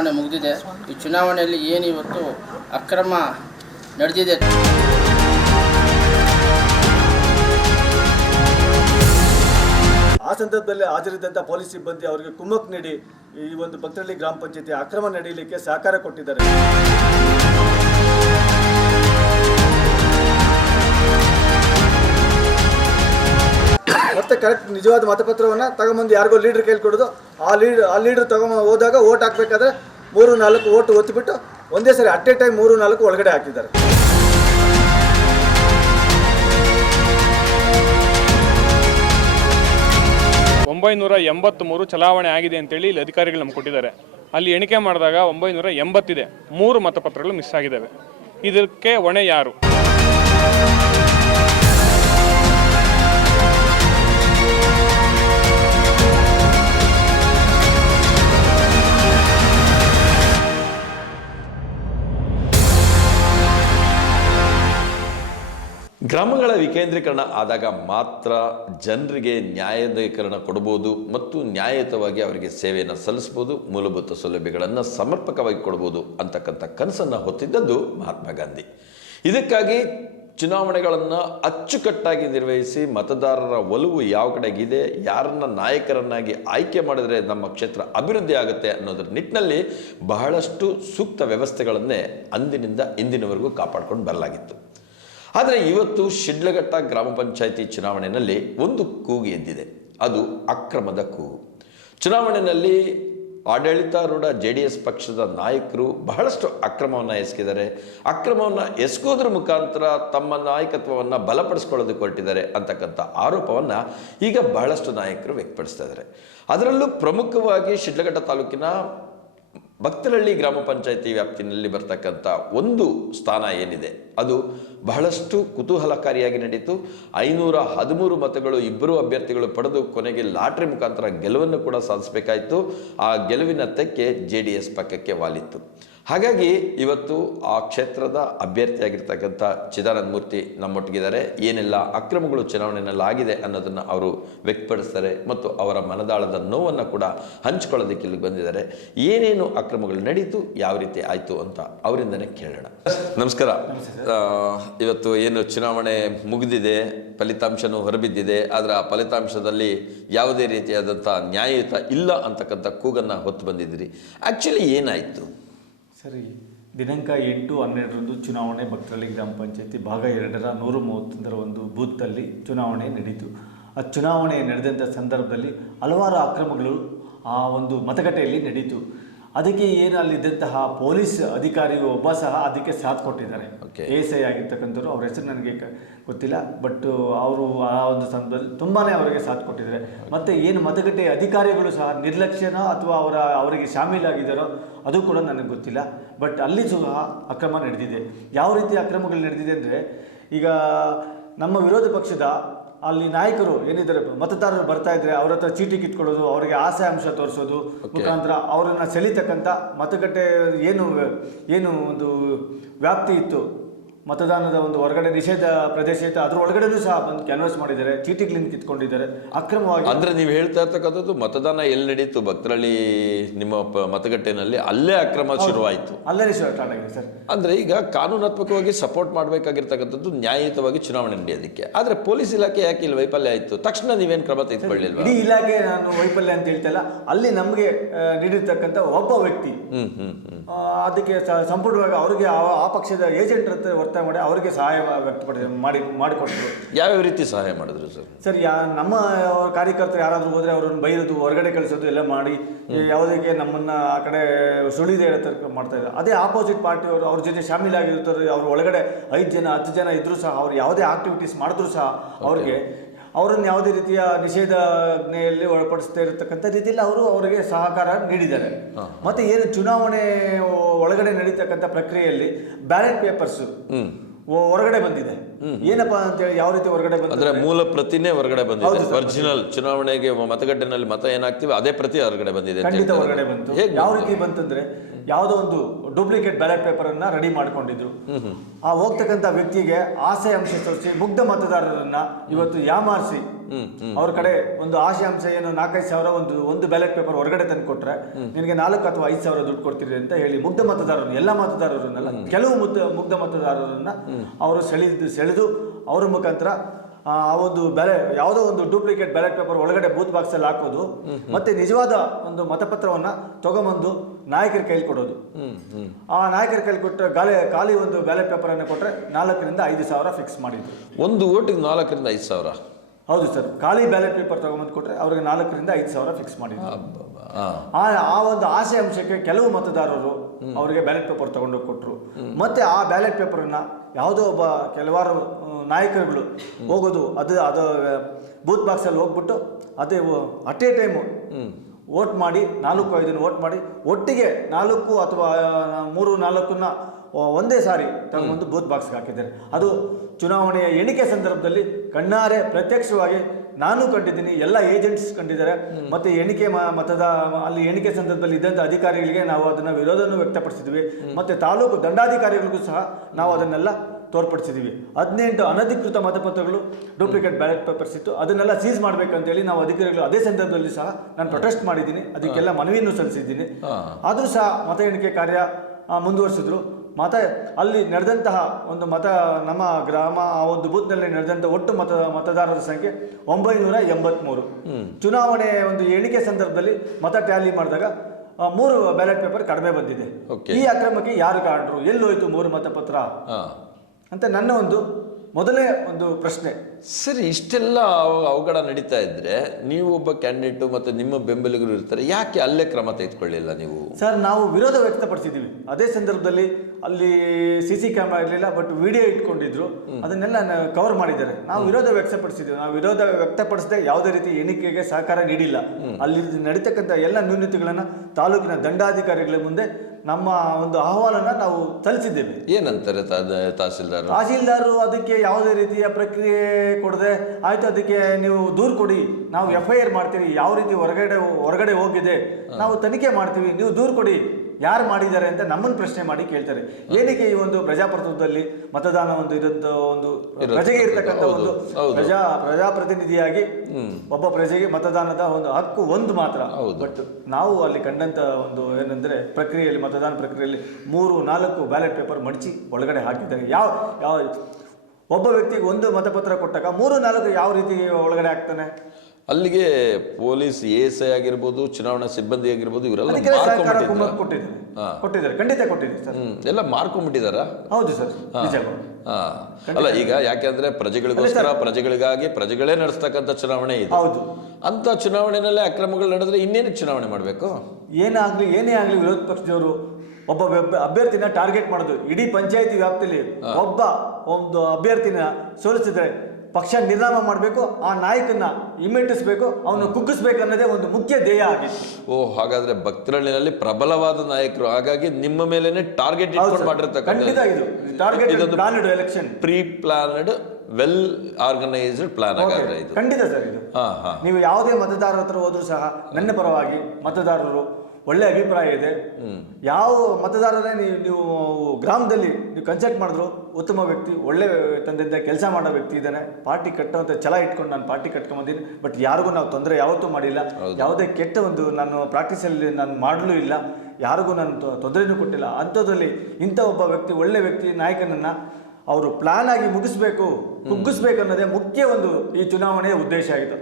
ಚುನಾವಣೆ ಮುಗಿದಿದೆ. ಈ ಚುನಾವಣೆಯಲ್ಲಿ ಏನು ಇವತ್ತು ಅಕ್ರಮ ನಡೆದಿದೆ, ಆ ಸಂದರ್ಭದಲ್ಲಿ ಹಾಜರಿದ್ದಂಥ ಪೊಲೀಸ್ ಸಿಬ್ಬಂದಿ ಅವರಿಗೆ ಕುಮ್ಮಕ್ಕು ನೀಡಿ ಈ ಒಂದು ಭಕ್ತರಳ್ಳಿ ಗ್ರಾಮ ಪಂಚಾಯತಿ ಅಕ್ರಮ ನಡೆಯಲಿಕ್ಕೆ ಸಹಕಾರ ಕೊಟ್ಟಿದ್ದಾರೆ. ಮತ್ತೆ ಕರೆಕ್ಟ್ ನಿಜವಾದ ಮತಪತ್ರವನ್ನು ತಗೊಂಬಂದು ಯಾರಿಗೋ ಲೀಡ್ರ್ ಕೈಲಿ ಕೊಡೋದು, ಆ ಲೀಡ್ರ್ ತಗೊಂಡು ಹೋದಾಗ ಓಟ್ ಹಾಕಬೇಕಾದ್ರೆ 3-4 ಓಟ್ ಒತ್ತಿಬಿಟ್ಟು ಒಂದೇ ಸರಿ ಅಟ್ ಎ ಟೈಮ್ 3-4 ಒಳಗಡೆ ಹಾಕಿದ್ದಾರೆ. (983) ಚಲಾವಣೆ ಆಗಿದೆ ಅಂತೇಳಿ ಇಲ್ಲಿ ಅಧಿಕಾರಿಗಳು ನಮ್ಗೆ ಕೊಟ್ಟಿದ್ದಾರೆ. ಅಲ್ಲಿ ಎಣಿಕೆ ಮಾಡಿದಾಗ 980 ಇದೆ. 3 ಮತಪತ್ರಗಳು ಮಿಸ್ ಆಗಿದ್ದಾವೆ. ಇದಕ್ಕೆ ಹೊಣೆ ಯಾರು? ಗ್ರಾಮಗಳ ವಿಕೇಂದ್ರೀಕರಣ ಆದಾಗ ಮಾತ್ರ ಜನರಿಗೆ ನ್ಯಾಯಾಧೀಕರಣ ಕೊಡ್ಬೋದು ಮತ್ತು ನ್ಯಾಯಯುತವಾಗಿ ಅವರಿಗೆ ಸೇವೆಯನ್ನು ಸಲ್ಲಿಸ್ಬೋದು, ಮೂಲಭೂತ ಸೌಲಭ್ಯಗಳನ್ನು ಸಮರ್ಪಕವಾಗಿ ಕೊಡ್ಬೋದು ಅಂತಕ್ಕಂಥ ಕನಸನ್ನು ಹೊತ್ತಿದ್ದದ್ದು ಮಹಾತ್ಮ ಗಾಂಧಿ. ಇದಕ್ಕಾಗಿ ಚುನಾವಣೆಗಳನ್ನು ಅಚ್ಚುಕಟ್ಟಾಗಿ ನಿರ್ವಹಿಸಿ ಮತದಾರರ ಒಲವು ಯಾವ ಕಡೆಗಿದೆ, ಯಾರನ್ನ ನಾಯಕರನ್ನಾಗಿ ಆಯ್ಕೆ ಮಾಡಿದರೆ ನಮ್ಮ ಕ್ಷೇತ್ರ ಅಭಿವೃದ್ಧಿ ಆಗುತ್ತೆ ಅನ್ನೋದ್ರ ನಿಟ್ಟಿನಲ್ಲಿ ಬಹಳಷ್ಟು ಸೂಕ್ತ ವ್ಯವಸ್ಥೆಗಳನ್ನೇ ಅಂದಿನಿಂದ ಇಂದಿನವರೆಗೂ ಕಾಪಾಡ್ಕೊಂಡು ಬರಲಾಗಿತ್ತು. ಆದರೆ ಇವತ್ತು ಶಿಡ್ಲಘಟ್ಟ ಗ್ರಾಮ ಪಂಚಾಯಿತಿ ಚುನಾವಣೆಯಲ್ಲಿ ಒಂದು ಕೂಗು ಎದ್ದಿದೆ. ಅದು ಅಕ್ರಮದ ಕೂಗು. ಚುನಾವಣೆಯಲ್ಲಿ ಆಡಳಿತಾರೂಢ JDS ಪಕ್ಷದ ನಾಯಕರು ಬಹಳಷ್ಟು ಅಕ್ರಮವನ್ನು ಎಸಗಿದ್ದಾರೆ. ಅಕ್ರಮವನ್ನು ಎಸಗೋದ್ರ ಮುಖಾಂತರ ತಮ್ಮ ನಾಯಕತ್ವವನ್ನು ಬಲಪಡಿಸ್ಕೊಳ್ಳೋದಕ್ಕೆ ಹೊರಟಿದ್ದಾರೆ ಅಂತಕ್ಕಂಥ ಆರೋಪವನ್ನು ಈಗ ಬಹಳಷ್ಟು ನಾಯಕರು ವ್ಯಕ್ತಪಡಿಸ್ತಾ ಇದ್ದಾರೆ. ಅದರಲ್ಲೂ ಪ್ರಮುಖವಾಗಿ ಶಿಡ್ಲಘಟ್ಟ ತಾಲೂಕಿನ ಭಕ್ತರಳ್ಳಿ ಗ್ರಾಮ ಪಂಚಾಯಿತಿ ವ್ಯಾಪ್ತಿನಲ್ಲಿ ಬರ್ತಕ್ಕಂಥ ಒಂದು ಸ್ಥಾನ ಏನಿದೆ ಅದು ಬಹಳಷ್ಟು ಕುತೂಹಲಕಾರಿಯಾಗಿ ನಡೀತು. 513 ಮತಗಳು ಇಬ್ಬರು ಅಭ್ಯರ್ಥಿಗಳು ಪಡೆದು ಕೊನೆಗೆ ಲಾಟ್ರಿ ಮುಖಾಂತರ ಗೆಲುವನ್ನು ಕೂಡ ಸಾಧಿಸಬೇಕಾಯಿತು. ಆ ಗೆಲುವಿನ ತೆಕ್ಕೆ JDS ಪಕ್ಕಕ್ಕೆ ವಾಲಿತ್ತು. ಹಾಗಾಗಿ ಇವತ್ತು ಆ ಕ್ಷೇತ್ರದ ಅಭ್ಯರ್ಥಿಯಾಗಿರ್ತಕ್ಕಂಥ ಚಿದಾನಂದ ಮೂರ್ತಿ ನಮ್ಮೊಟ್ಟಿಗಿದ್ದಾರೆ. ಏನೆಲ್ಲ ಅಕ್ರಮಗಳು ಚುನಾವಣೆಯಲ್ಲಿ ಆಗಿದೆ ಅನ್ನೋದನ್ನು ಅವರು ವ್ಯಕ್ತಪಡಿಸ್ತಾರೆ ಮತ್ತು ಅವರ ಮನದಾಳದ ನೋವನ್ನು ಕೂಡ ಹಂಚ್ಕೊಳ್ಳೋದಕ್ಕೆ ಇಲ್ಲಿಗೆ ಬಂದಿದ್ದಾರೆ. ಏನೇನು ಅಕ್ರಮಗಳು ನಡೀತು, ಯಾವ ರೀತಿ ಆಯಿತು ಅಂತ ಅವರಿಂದನೇ ಕೇಳೋಣ. ನಮಸ್ಕಾರ. ಇವತ್ತು ಏನು ಚುನಾವಣೆ ಮುಗಿದಿದೆ, ಫಲಿತಾಂಶನೂ ಹೊರಬಿದ್ದಿದೆ. ಆದರೆ ಆ ಫಲಿತಾಂಶದಲ್ಲಿ ಯಾವುದೇ ರೀತಿಯಾದಂಥ ನ್ಯಾಯಯುತ ಇಲ್ಲ ಅಂತಕ್ಕಂಥ ಕೂಗನ್ನು ಹೊತ್ತು ಬಂದಿದ್ದೀರಿ. ಆ್ಯಕ್ಚುಲಿ ಏನಾಯಿತು? ಸರಿ, ದಿನಾಂಕ 8/12 ಚುನಾವಣೆ ಭಕ್ತರಳ್ಳಿ ಗ್ರಾಮ ಪಂಚಾಯತಿ ಭಾಗ 2ರ 131 ಒಂದು ಬೂತಲ್ಲಿ ಚುನಾವಣೆ ನಡೀತು. ಆ ಚುನಾವಣೆ ನಡೆದಂಥ ಸಂದರ್ಭದಲ್ಲಿ ಹಲವಾರು ಅಕ್ರಮಗಳು ಆ ಒಂದು ಮತಗಟ್ಟೆಯಲ್ಲಿ ನಡೀತು. ಅದಕ್ಕೆ ಏನು ಅಲ್ಲಿದ್ದಂತಹ ಪೊಲೀಸ್ ಅಧಿಕಾರಿ ಒಬ್ಬ ಸಹ ಅದಕ್ಕೆ ಸಾಥ್ ಕೊಟ್ಟಿದ್ದಾರೆ. ASI ಆಗಿರ್ತಕ್ಕಂಥವ್ರು, ಅವ್ರ ಹೆಸರು ನನಗೆ ಗೊತ್ತಿಲ್ಲ, ಬಟ್ ಅವರು ಆ ಒಂದು ಸಂದರ್ಭದಲ್ಲಿ ತುಂಬಾ ಅವರಿಗೆ ಸಾಥ್ ಕೊಟ್ಟಿದ್ದಾರೆ. ಮತ್ತು ಏನು ಮತಗಟ್ಟೆ ಅಧಿಕಾರಿಗಳು ಸಹ ನಿರ್ಲಕ್ಷ್ಯನ ಅಥವಾ ಅವರಿಗೆ ಶಾಮೀಲಾಗಿದ್ದಾರೋ ಅದು ಕೂಡ ನನಗೆ ಗೊತ್ತಿಲ್ಲ. ಬಟ್ ಅಲ್ಲಿ ಸಹ ಅಕ್ರಮ ನಡೆದಿದೆ. ಯಾವ ರೀತಿ ಅಕ್ರಮಗಳು ನಡೆದಿದೆ ಅಂದರೆ, ಈಗ ನಮ್ಮ ವಿರೋಧ ಪಕ್ಷದ ಅಲ್ಲಿ ನಾಯಕರು ಏನಿದ್ದಾರೆ, ಮತದಾರರು ಬರ್ತಾ ಇದ್ರೆ ಅವ್ರ ಹತ್ರ ಚೀಟಿ ಕಿತ್ಕೊಳ್ಳೋದು, ಅವರಿಗೆ ಆಸೆ ಅಂಶ ತೋರಿಸೋದು ಮುಖಾಂತರ ಅವರನ್ನು ಸೆಳೀತಕ್ಕಂಥ ಮತಗಟ್ಟೆ ಏನು ಒಂದು ವ್ಯಾಪ್ತಿ ಇತ್ತು, ಮತದಾನದ ಒಂದು ಹೊರಗಡೆ ನಿಷೇಧ ಪ್ರದೇಶ ಇತ್ತು, ಅದ್ರ ಒಳಗಡೆನೂ ಸಹ ಬಂದು ಕ್ಯಾನ್ವಾಸ್ ಮಾಡಿದ್ದಾರೆ, ಚೀಟಿಗಳನ್ನು ಕಿತ್ಕೊಂಡಿದ್ದಾರೆ ಅಕ್ರಮವಾಗಿ. ಅಂದ್ರೆ ನೀವು ಹೇಳ್ತಾ ಇರ್ತಕ್ಕಂಥದ್ದು ಮತದಾನ ಎಲ್ಲಿ ನಡೀತು, ಭಕ್ತರಳ್ಳಿ ನಿಮ್ಮ ಮತಗಟ್ಟೆನಲ್ಲಿ, ಅಲ್ಲೇ ಅಕ್ರಮ ಶುರುವಾಯಿತು. ಅಲ್ಲೇ ಸ್ಟಾರ್ಟ್ ಆಗಿದೆ ಸರ್. ಅಂದ್ರೆ ಈಗ ಕಾನೂನಾತ್ಮಕವಾಗಿ ಸಪೋರ್ಟ್ ಮಾಡಬೇಕಾಗಿರ್ತಕ್ಕಂಥದ್ದು ನ್ಯಾಯಯುತವಾಗಿ ಚುನಾವಣೆ ನಡೆಯೋದಕ್ಕೆ. ಆದ್ರೆ ಪೊಲೀಸ್ ಇಲಾಖೆ ಯಾಕೆ ಇಲ್ಲಿ ವೈಫಲ್ಯ ಆಯಿತು? ತಕ್ಷಣ ನೀವೇನು ಕ್ರಮ ತೆಗೆದುಕೊಳ್ಳಿಲ್ವಾ? ಇಡೀ ಇಲಾಖೆ ನಾನು ವೈಫಲ್ಯ ಅಂತ ಹೇಳ್ತಾ ಇಲ್ಲ. ಅಲ್ಲಿ ನಮಗೆ ನೀಡಿರ್ತಕ್ಕಂಥ ಒಬ್ಬ ವ್ಯಕ್ತಿ ಅದಕ್ಕೆ ಸಂಪೂರ್ಣವಾಗಿ ಅವರಿಗೆ ಆ ಪಕ್ಷದ ಏಜೆಂಟ್ ಅಂತ ವರ್ತನೆ ಮಾಡಿ ಅವರಿಗೆ ಸಹಾಯ ಮಾಡಿಕೊಟ್ರು. ಯಾವ್ಯಾವ ರೀತಿ ಸಹಾಯ ಮಾಡಿದ್ರು ಸರ್? ಸರ್, ನಮ್ಮ ಕಾರ್ಯಕರ್ತರು ಯಾರಾದರೂ ಹೋದ್ರೆ ಅವ್ರನ್ನ ಬೈರೋದು, ಹೊರಗಡೆ ಕಳಿಸೋದು ಎಲ್ಲ ಮಾಡಿ ಯಾವುದಕ್ಕೆ ನಮ್ಮನ್ನ ಆ ಕಡೆ ಸುಳಿದೆ ಮಾಡ್ತಾ ಇದ್ದಾರೆ. ಅದೇ ಆಪೋಸಿಟ್ ಪಾರ್ಟಿಯವರು ಅವ್ರ ಜೊತೆ ಶಾಮೀಲಾಗಿರ್ತಾರೆ. ಅವ್ರ ಒಳಗಡೆ 5 ಜನ 10 ಜನ ಇದ್ರೂ ಸಹ ಅವ್ರು ಯಾವುದೇ ಆಕ್ಟಿವಿಟೀಸ್ ಮಾಡಿದ್ರು ಸಹ ಅವರನ್ನು ಯಾವುದೇ ರೀತಿಯ ನಿಷೇಧಾಜ್ಞೆಯಲ್ಲಿ ಒಳಪಡಿಸ್ತಾ ಇರತಕ್ಕಂಥ ರೀತಿಯಲ್ಲಿ ಅವರಿಗೆ ಸಹಕಾರ ನೀಡಿದ್ದಾರೆ. ಮತ್ತೆ ಏನು ಚುನಾವಣೆ ಒಳಗಡೆ ನಡೀತಕ್ಕಂಥ ಪ್ರಕ್ರಿಯೆಯಲ್ಲಿ ಬ್ಯಾಲೆಟ್ ಪೇಪರ್ಸ್ ಹೊರಗಡೆ ಬಂದಿದೆ. ಏನಪ್ಪಾ ಅಂತೇಳಿ ಯಾವ ರೀತಿ ಹೊರಗಡೆ ಬಂದ್ರೆ ಮೂಲ ಪ್ರತಿನೇ ಹೊರಗಡೆ ಬಂದಿದೆ. ಒರಿಜಿನಲ್ ಚುನಾವಣೆಗೆ ಮತಗಟ್ಟೆನಲ್ಲಿ ಮತ ಏನಾಗ್ತೀವಿ ಅದೇ ಪ್ರತಿ ಹೊರಗಡೆ ಬಂದಿದೆ. ಖಂಡಿತ ಹೊರಗಡೆ ಬಂತು. ಯಾವ ರೀತಿ ಬಂತಂದ್ರೆ, ಯಾವುದೋ ಒಂದು ಡೂಪ್ಲಿಕೇಟ್ ಬ್ಯಾಲೆಟ್ ಪೇಪರನ್ನು ರೆಡಿ ಮಾಡ್ಕೊಂಡಿದ್ರು. ಆ ಹೋಗ್ತಕ್ಕಂಥ ವ್ಯಕ್ತಿಗೆ ಆಸೆ ಅಂಶ ತೋರಿಸಿ ಮುಗ್ಧ ಮತದಾರರನ್ನ ಇವತ್ತು ಯಾಮಾರಿಸಿ ಅವ್ರ ಕಡೆ ಒಂದು ಆಸೆ ಅಂಶ ಏನು 4-5 ಸಾವಿರ ಒಂದು ಬ್ಯಾಲೆಟ್ ಪೇಪರ್ ಹೊರಗಡೆ ತಂದು ಕೊಟ್ರೆ ನಿನಗೆ 4 ಅಥವಾ 5 ಸಾವಿರ ದುಡ್ಡು ಕೊಡ್ತೀರಿ ಅಂತ ಹೇಳಿ ಮುಗ್ಧ ಮತದಾರರನ್ನು, ಎಲ್ಲ ಮತದಾರರನ್ನೆಲ್ಲ ಕೆಲವು ಮುಗ್ಧ ಮತದಾರರನ್ನ ಅವರು ಸೆಳೆದು ಅವ್ರ ಮುಖಾಂತರ ಆ ಒಂದು ಯಾವುದೋ ಒಂದು ಡೂಪ್ಲಿಕೇಟ್ ಬ್ಯಾಲೆಟ್ ಪೇಪರ್ ಒಳಗಡೆ ಬೂತ್ ಬಾಕ್ಸ್ ಅಲ್ಲಿ ಹಾಕೋದು, ಮತ್ತೆ ನಿಜವಾದ ಒಂದು ಮತಪತ್ರವನ್ನ ತಗೊಂಬಂದು ನಾಯಕರ ಕೈಲಿ ಕೊಡೋದು. ಆ ನಾಯಕರ ಕೈಲಿ ಕೊಟ್ಟರೆ ಖಾಲಿ ಒಂದು ಬ್ಯಾಲೆಟ್ ಪೇಪರ್ ಅನ್ನು ಕೊಟ್ಟರೆ 4ರಿಂದ 5 ಸಾವಿರ ಫಿಕ್ಸ್ ಮಾಡಿದ್ರು. ಒಂದು ಓಟಿಗೆ 4ರಿಂದ 5 ಸಾವಿರ? ಹೌದು ಸರ್, ಖಾಲಿ ಬ್ಯಾಲೆಟ್ ಪೇಪರ್ ತಗೊಂಬಂದು ಕೊಟ್ಟರೆ ಅವ್ರಿಗೆ 4ರಿಂದ 5 ಸಾವಿರ ಫಿಕ್ಸ್ ಮಾಡಿದ್ರು. ಆ ಒಂದು ಆಸೆ ಅಂಶಕ್ಕೆ ಕೆಲವು ಮತದಾರರು ಅವರಿಗೆ ಬ್ಯಾಲೆಟ್ ಪೇಪರ್ ತಗೊಂಡೋಗಿ ಕೊಟ್ಟರು. ಮತ್ತೆ ಆ ಬ್ಯಾಲೆಟ್ ಪೇಪರನ್ನ ಯಾವುದೋ ಒಬ್ಬ ಕೆಲವಾರು ನಾಯಕರುಗಳು ಹೋಗೋದು, ಅದು ಬೂತ್ ಬಾಕ್ಸಲ್ಲಿ ಹೋಗ್ಬಿಟ್ಟು ಅದೇ ಅಟ್ ಎ ಟೈಮು ವೋಟ್ ಮಾಡಿ 4-5 ವೋಟ್ ಮಾಡಿ ಒಟ್ಟಿಗೆ 4 ಅಥವಾ 3-4ನ್ನ ಒಂದೇ ಸಾರಿ ತಗೊಂಡು ಬೂತ್ ಬಾಕ್ಸ್ಗೆ ಹಾಕಿದ್ದಾರೆ. ಅದು ಚುನಾವಣೆಯ ಎಣಿಕೆ ಸಂದರ್ಭದಲ್ಲಿ ಕಣ್ಣಾರೆ ಪ್ರತ್ಯಕ್ಷವಾಗಿ ನಾನು ಕಂಡಿದ್ದೀನಿ, ಎಲ್ಲ ಏಜೆಂಟ್ಸ್ ಕಂಡಿದ್ದಾರೆ. ಮತ್ತು ಅಲ್ಲಿ ಎಣಿಕೆ ಸಂದರ್ಭದಲ್ಲಿ ಇದ್ದಂಥ ಅಧಿಕಾರಿಗಳಿಗೆ ನಾವು ಅದನ್ನು ವಿರೋಧವನ್ನು ವ್ಯಕ್ತಪಡಿಸಿದ್ವಿ. ಮತ್ತು ತಾಲೂಕು ದಂಡಾಧಿಕಾರಿಗಳಿಗೂ ಸಹ ನಾವು ಅದನ್ನೆಲ್ಲ ತೋರ್ಪಡಿಸಿದ್ವಿ. 18 ಅನಧಿಕೃತ ಮತಪತ್ರಗಳು, ಡೂಪ್ಲಿಕೇಟ್ ಬ್ಯಾಲೆಟ್ ಪೇಪರ್ಸ್ ಇತ್ತು, ಅದನ್ನೆಲ್ಲ ಸೀಸ್ ಮಾಡಬೇಕಂತೇಳಿ ನಾವು ಅಧಿಕಾರಿಗಳು ಅದೇ ಸಂದರ್ಭದಲ್ಲಿ ಸಹ ನಾನು ಪ್ರೊಟೆಸ್ಟ್ ಮಾಡಿದ್ದೀನಿ, ಅದಕ್ಕೆಲ್ಲ ಮನವಿಯನ್ನು ಸಲ್ಲಿಸಿದ್ದೀನಿ. ಆದರೂ ಸಹ ಮತ ಎಣಿಕೆ ಕಾರ್ಯ ಮುಂದುವರಿಸಿದ್ರು. ಅಲ್ಲಿ ನಡೆದಂತಹ ಒಂದು ನಮ್ಮ ಗ್ರಾಮ ಆ ಒಂದು ಬೂತ್ನಲ್ಲಿ ನಡೆದಂಥ ಒಟ್ಟು ಮತದಾರರ ಸಂಖ್ಯೆ 983. ಚುನಾವಣೆ ಒಂದು ಎಣಿಕೆ ಸಂದರ್ಭದಲ್ಲಿ ಮತ ಟ್ಯಾಲಿ ಮಾಡಿದಾಗ 3 ಬ್ಯಾಲೆಟ್ ಪೇಪರ್ ಕಡಿಮೆ ಬಂದಿದೆ. ಈ ಅಕ್ರಮಕ್ಕೆ ಯಾರು ಕಾರಣರು, ಎಲ್ಲೋಯ್ತು 3 ಮತಪತ್ರ ಅಂತ ನನ್ನ ಮೊದಲೇ ಒಂದು ಪ್ರಶ್ನೆ. ಸರಿ, ಇಷ್ಟೆಲ್ಲ ಅವಘಡ ನಡೀತಾ ಇದ್ರೆ ನೀವು ಒಬ್ಬ ಕ್ಯಾಂಡಿಡೇಟು ಮತ್ತು ನಿಮ್ಮ ಬೆಂಬಲಿಗರು ಇರ್ತಾರೆ, ಯಾಕೆ ಅಲ್ಲೇ ಕ್ರಮ ತೆಗೆದುಕೊಳ್ಳಿಲ್ಲ ನೀವು? ಸರ್, ನಾವು ವಿರೋಧ ವ್ಯಕ್ತಪಡಿಸಿದ್ದೀವಿ. ಅದೇ ಸಂದರ್ಭದಲ್ಲಿ ಅಲ್ಲಿ CC ಕ್ಯಾಮ್ರಾ ಇರಲಿಲ್ಲ, ಬಟ್ ವಿಡಿಯೋ ಇಟ್ಕೊಂಡಿದ್ರು, ಅದನ್ನೆಲ್ಲ ಕವರ್ ಮಾಡಿದ್ದಾರೆ. ನಾವು ವಿರೋಧ ವ್ಯಕ್ತಪಡಿಸಿದ್ದೀವಿ. ನಾವು ವಿರೋಧ ವ್ಯಕ್ತಪಡಿಸದೆ ಯಾವುದೇ ರೀತಿ ಎಣಿಕೆಗೆ ಸಹಕಾರ ನೀಡಿಲ್ಲ. ಅಲ್ಲಿ ನಡೀತಕ್ಕಂಥ ಎಲ್ಲ ನ್ಯೂನತೆಗಳನ್ನು ತಾಲೂಕಿನ ದಂಡಾಧಿಕಾರಿಗಳ ಮುಂದೆ ನಮ್ಮ ಒಂದು ಅಹವಾಲನ್ನ ನಾವು ಸಲ್ಲಿಸಿದ್ದೇವೆ. ಏನಂತಾರೆ ತಹಸೀಲ್ದಾರರು ಅದಕ್ಕೆ ಯಾವುದೇ ರೀತಿಯ ಪ್ರಕ್ರಿಯೆ ಕೊಡದೆ, ಆಯ್ತು ಅದಕ್ಕೆ ನೀವು ದೂರು ಕೊಡಿ, ನಾವು FIR ಮಾಡ್ತೀವಿ, ಯಾವ ರೀತಿ ಹೊರಗಡೆ ಹೋಗಿದೆ ನಾವು ತನಿಖೆ ಮಾಡ್ತೀವಿ, ನೀವು ದೂರು ಕೊಡಿ, ಯಾರು ಮಾಡಿದ್ದಾರೆ ಅಂತ ನಮ್ಮನ್ನು ಪ್ರಶ್ನೆ ಮಾಡಿ ಕೇಳ್ತಾರೆ. ಏನಕ್ಕೆ ಈ ಒಂದು ಪ್ರಜಾಪ್ರಭುತ್ವದಲ್ಲಿ ಮತದಾನ ಒಂದು ಪ್ರಜೆಗೆ ಇರ್ತಕ್ಕಂಥ ಒಂದು ಪ್ರಜಾಪ್ರತಿನಿಧಿಯಾಗಿ ಒಬ್ಬ ಪ್ರಜೆಗೆ ಮತದಾನದ ಒಂದು ಹಕ್ಕು ಒಂದು ಮಾತ್ರ. ಬಟ್ ನಾವು ಅಲ್ಲಿ ಕಂಡಂತ ಒಂದು ಏನಂದ್ರೆ ಪ್ರಕ್ರಿಯೆಯಲ್ಲಿ, ಮತದಾನ ಪ್ರಕ್ರಿಯೆಯಲ್ಲಿ 3-4 ಬ್ಯಾಲೆಟ್ ಪೇಪರ್ ಮಡಚಿ ಒಳಗಡೆ ಹಾಕಿದ್ದಾರೆ. ಯಾವ ಒಬ್ಬ ವ್ಯಕ್ತಿಗೆ 1 ಮತಪತ್ರ ಕೊಟ್ಟಾಗ 3-4 ಯಾವ ರೀತಿ ಒಳಗಡೆ ಆಗ್ತಾನೆ? ಅಲ್ಲಿಗೆ ಪೊಲೀಸ್ ASI ಆಗಿರ್ಬೋದು, ಚುನಾವಣಾ ಸಿಬ್ಬಂದಿ ಆಗಿರ್ಬೋದು, ಇವರೆಲ್ಲ ಕೊಟ್ಟಿದ್ದಾರೆ, ಖಂಡಿತ ಕೊಟ್ಟಿದ್ದಾರೆ ಸರ್. ಎಲ್ಲ ಮಾರ್ಕೊಂಡ್ಬಿಟ್ಟಿದಾರ? ಹೌದು ಸರ್, ಅಲ್ಲ, ಈಗ ಯಾಕೆಂದ್ರೆ ಪ್ರಜೆಗಳಿಗೋಸ್ಕರ, ಪ್ರಜೆಗಳಿಗಾಗಿ, ಪ್ರಜೆಗಳೇ ನಡೆಸ್ತಕ್ಕಂಥ ಚುನಾವಣೆ ಇದೆ. ಹೌದು, ಅಂತ ಚುನಾವಣೆನಲ್ಲೇ ಅಕ್ರಮಗಳು ನಡೆದ್ರೆ ಇನ್ನೇನಕ್ಕೆ ಚುನಾವಣೆ ಮಾಡಬೇಕು? ಏನೇ ಆಗಲಿ ವಿರೋಧ ಪಕ್ಷದವರು ಒಬ್ಬ ಅಭ್ಯರ್ಥಿನ ಟಾರ್ಗೆಟ್ ಮಾಡೋದು, ಇಡೀ ಪಂಚಾಯತಿ ವ್ಯಾಪ್ತಿಯಲ್ಲಿ ಒಂದು ಅಭ್ಯರ್ಥಿನ ಸೋಲಿಸಿದ್ರೆ ಪಕ್ಷ ನಿರ್ನಾಮ ಮಾಡಬೇಕು, ಆ ನಾಯಕನ ಹಿಮ್ಮೆಟ್ಟಿಸಬೇಕು, ಅವನು ಕುಗ್ಗಿಸ್ಬೇಕು ಅನ್ನೋದೇ ಒಂದು ಮುಖ್ಯ ಧ್ಯೇಯ ಆಗಿತ್ತು. ಹಾಗಾದ್ರೆ ಭಕ್ತರಳ್ಳಿನಲ್ಲಿ ಪ್ರಬಲವಾದ ನಾಯಕರು, ಹಾಗಾಗಿ ನಿಮ್ಮ ಮೇಲೇನೆ ಟಾರ್ಗೆಟ್ ಇಟ್ಕೊಂಡು ಮಾಡಿರ್ತಕ್ಕಂಥ election pre planned, well organised plan ಆಗಾದ್ರೆ ಇದು. ಖಂಡಿತ ಸರ್, ಇದು ನೀವು ಯಾವುದೇ ಮತದಾರರ ಹತ್ರ ಹೋದ್ರೂ ಸಹ ನನ್ನ ಪರವಾಗಿ ಮತದಾರರು ಒಳ್ಳೆ ಅಭಿಪ್ರಾಯ ಇದೆ. ಯಾವ ಮತದಾರರೇ ನೀವು ಗ್ರಾಮದಲ್ಲಿ ನೀವು ಕನ್ಸಲ್ಟ್ ಮಾಡಿದ್ರು ಉತ್ತಮ ವ್ಯಕ್ತಿ, ಒಳ್ಳೆ ತಂದೆಯಿಂದ ಕೆಲಸ ಮಾಡೋ ವ್ಯಕ್ತಿ ಇದ್ದಾನೆ, ಪಾರ್ಟಿ ಕಟ್ಟುವಂಥ ಛಲ ಇಟ್ಕೊಂಡು ನಾನು ಪಾರ್ಟಿ ಕಟ್ಕೊಂಬಂದಿನಿ. ಬಟ್ ಯಾರಿಗೂ ನಾವು ತೊಂದರೆ ಯಾವತ್ತೂ ಮಾಡಿಲ್ಲ, ಯಾವುದೇ ಕೆಟ್ಟ ನಾನು ಪ್ರಾಕ್ಟೀಸಲ್ಲಿ ನಾನು ಮಾಡಲೂ ಇಲ್ಲ, ಯಾರಿಗೂ ನಾನು ತೊಂದರೆನೂ ಕೊಟ್ಟಿಲ್ಲ. ಅಂಥದ್ರಲ್ಲಿ ಇಂಥ ಒಬ್ಬ ವ್ಯಕ್ತಿ, ಒಳ್ಳೆ ವ್ಯಕ್ತಿ, ನಾಯಕನನ್ನು ಅವರು ಪ್ಲಾನ್ ಆಗಿ ಕುಗ್ಗಿಸ್ಬೇಕು ಅನ್ನೋದೇ ಮುಖ್ಯ ಈ ಚುನಾವಣೆಯ ಉದ್ದೇಶ ಆಗಿತ್ತು.